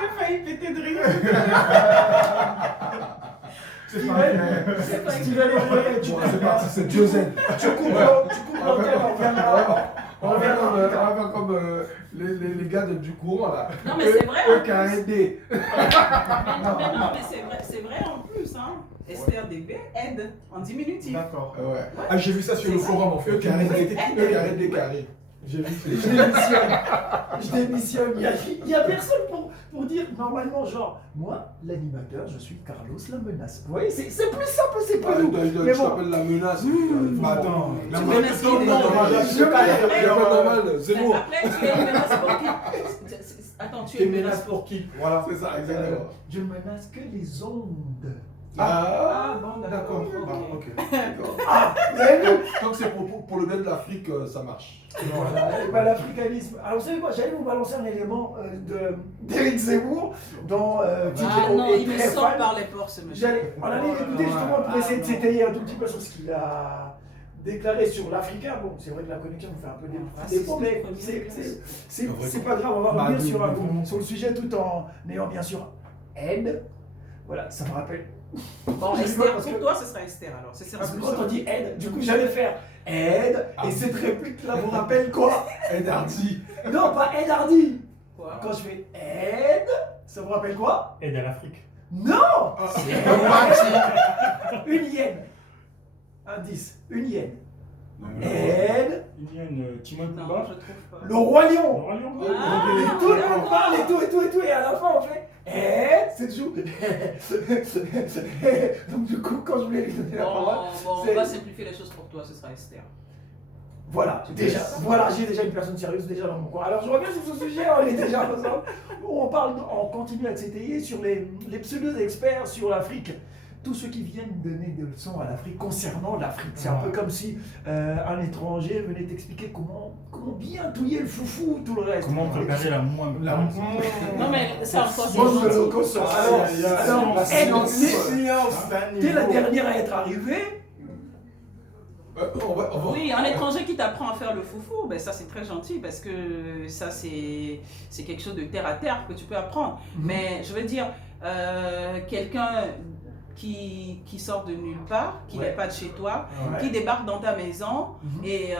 J'ai failli péter de rire. C'est pas Steven et C'est parti, c'est Joseph. tu coupes l'antenne, on revient comme les gars du courant là. Non, mais c'est vrai. Eux qui a aidé. Mais c'est vrai en plus. Hein. STRDB aide en diminutif. D'accord. Ouais. Ah, j'ai vu ça sur le forum en fait. Eux qui a aidé carré. J'ai vu. Je démissionne. Il y a personne pour dire normalement, genre, moi, l'animateur, je suis Carlos la menace. Vous voyez, c'est plus simple, c'est pas nous. Je t'appelle la menace. Attends, la menace non, qui est pas normal. Zemmour. Après, tu es une menace pour qui? Attends, tu es une menace pour qui? Voilà, c'est ça, exactement. Je ne menace que les ondes. Ah bon, d'accord. Ok. Ah, vous avez vu? Tant que c'est pour le bien de l'Afrique, ça marche. Voilà, l'africanisme. Alors vous savez quoi, j'allais vous balancer un élément d'Éric Zemmour dont Ah non, il me sort par les pores ce monsieur. On allait l'écouter justement pour essayer de s'étayer un tout petit peu sur ce qu'il a déclaré sur l'Africain. Bon, c'est vrai que la connexion nous fait un peu des défauts, mais c'est pas grave, on va revenir sur le sujet tout en ayant bien sûr aide. Voilà, ça me rappelle. Bon, Esther, pour toi, ce sera Esther alors. Parce que quand on dit aide, du coup j'allais faire aide, et cette réplique-là vous rappelle quoi? Aide Hardy. Non, pas aide Hardy. Quoi? Quand je fais aide, ça vous rappelle quoi? Aide à l'Afrique. Non! Une hyène. Indice, une hyène. Aide, Il y a une Timon Non, Pumba. je trouve pas. le roi Le lion. Roi Lion. Ah, Tout le monde parle et tout, et à la fin on fait aide, c'est toujours. Donc du coup, quand je voulais lui donner la parole, Bon, c'est- on va simplifier les choses pour toi, ce sera Esther. voilà, j'ai déjà une personne sérieuse déjà dans mon coin. Alors je reviens sur ce sujet, on est déjà ensemble. On continue à s'étayer sur les pseudo-experts sur l'Afrique. Tous ceux qui viennent donner des leçons à l'Afrique concernant l'Afrique. C'est un peu comme si un étranger venait t'expliquer comment bien touiller le foufou, tout le reste. Comment préparer la moindre. Non, mais ça encore, c'est Bon, gentil. alors, t'es la dernière à être arrivée. On va. Oui, un étranger qui t'apprend à faire le foufou, ben ça c'est très gentil parce que ça c'est quelque chose de terre à terre que tu peux apprendre. Mais je veux dire, quelqu'un qui sort de nulle part, qui n'est pas de chez toi, qui débarque dans ta maison et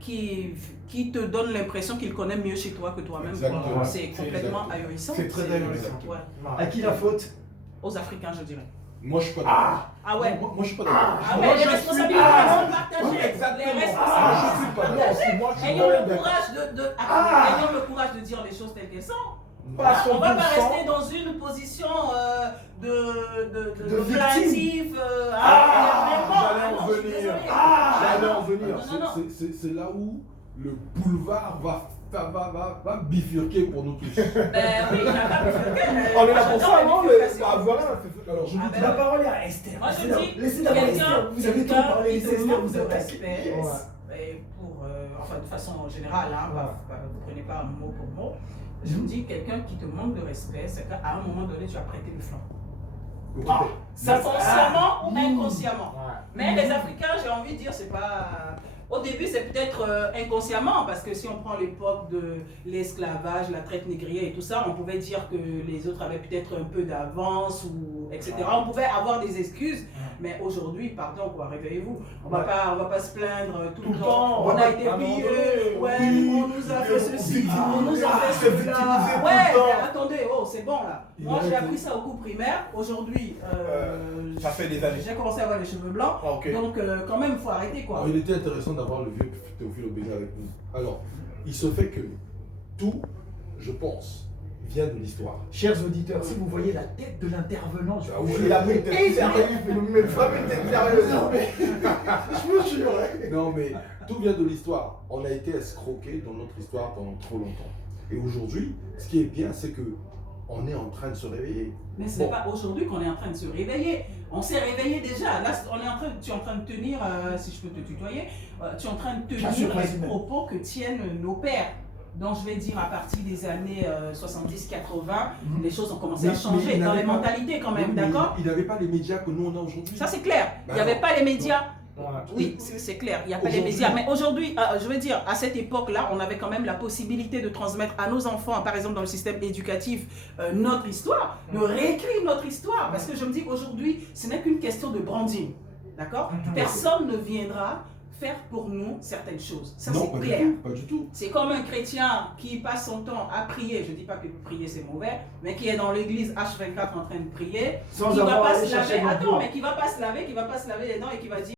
qui te donne l'impression qu'il connaît mieux chez toi que toi-même. Exactement. C'est complètement ahurissant. C'est très ahurissant. Ouais. À qui la faute? Aux Africains, je dirais. Moi, je suis pas d'accord. Ah ouais. Moi, je suis pas d'accord. Ah ouais, les responsabilités sont partagées. Les Ah, je suis pas d'accord. responsabilités. Moi, je suis Ayons pas le d'accord. courage ayons le courage de dire les choses telles qu'elles sont. Pas On ne va pas 100%. rester dans une position de victime. plaintif. J'allais en venir. J'allais en venir. Non. C'est là où le boulevard va bifurquer pour nous tous. Ben oui, il n'a pas bifurqué. On est là pour ça, non? Voilà. Alors, je vous dis. La parole est à Esther. Moi je dis, Laissez d'abord Esther. Vous avez trop parlé, qui laissez te Esther manque vous de attaquer. respect, et pour, enfin de façon générale, hein, vous ne prenez pas mot pour mot. Je vous dis, quelqu'un qui te manque de respect, c'est qu'à un moment donné, tu as prêté le flanc. Ça, Consciemment ou inconsciemment. Mais les Africains, j'ai envie de dire, c'est pas. Au début, c'est peut-être inconsciemment, parce que si on prend l'époque de l'esclavage, la traite négrière et tout ça, on pouvait dire que les autres avaient peut-être un peu d'avance, ou etc. On pouvait avoir des excuses, mais aujourd'hui, pardon, quoi, réveillez-vous. On va pas se plaindre tout le temps. On a été pillé, ouais, on nous a fait ceci, on nous a fait cela. Ouais, mais attendez, oh, c'est bon là. Moi, j'ai appris ça au cours primaire. Aujourd'hui, Ça fait des années. j'ai commencé à avoir les cheveux blancs. Ah, ok. Donc, quand même, il faut arrêter quoi. Alors, il était intéressant d'avoir le vieux Théophile Obéna avec nous. Alors, il se fait que tout, je pense, vient de l'histoire. Chers auditeurs, si vous voyez la tête de l'intervenant, je vous ouais. jure, il a pris une tête sérieuse, il me met pas une tête sérieuse. Non, mais je vous jure. Non, mais tout vient de l'histoire. On a été escroqués dans notre histoire pendant trop longtemps. Et aujourd'hui, ce qui est bien, c'est que on est en train de se réveiller. Mais ce n'est pas aujourd'hui qu'on est en train de se réveiller. On s'est réveillé déjà. Là, tu es en train de tenir, si je peux te tutoyer, tu es en train de tenir les propos que tiennent nos pères. Donc, je vais dire, à partir des années 70-80, les choses ont commencé à changer dans les mentalités quand même, d'accord? Il n'avait pas les médias que nous on a aujourd'hui. Ça, c'est clair. Il n'y avait pas les médias. Oui, c'est clair, il n'y a pas les Aujourd'hui- médias. Mais aujourd'hui, je veux dire, à cette époque-là, on avait quand même la possibilité de transmettre à nos enfants, par exemple dans le système éducatif, notre histoire, de réécrire notre histoire. Parce que je me dis aujourd'hui, ce n'est qu'une question de branding. D'accord? Personne ne viendra faire pour nous certaines choses. Ça, Non, c'est pas clair. du tout, pas du tout. C'est comme un chrétien qui passe son temps à prier, je ne dis pas que prier c'est mauvais, mais qui est dans l'église H24 en train de prier, Sans qui ne va avoir pas à aller se laver, chercher un attends, emploi. mais qui va pas se laver les dents et qui va dire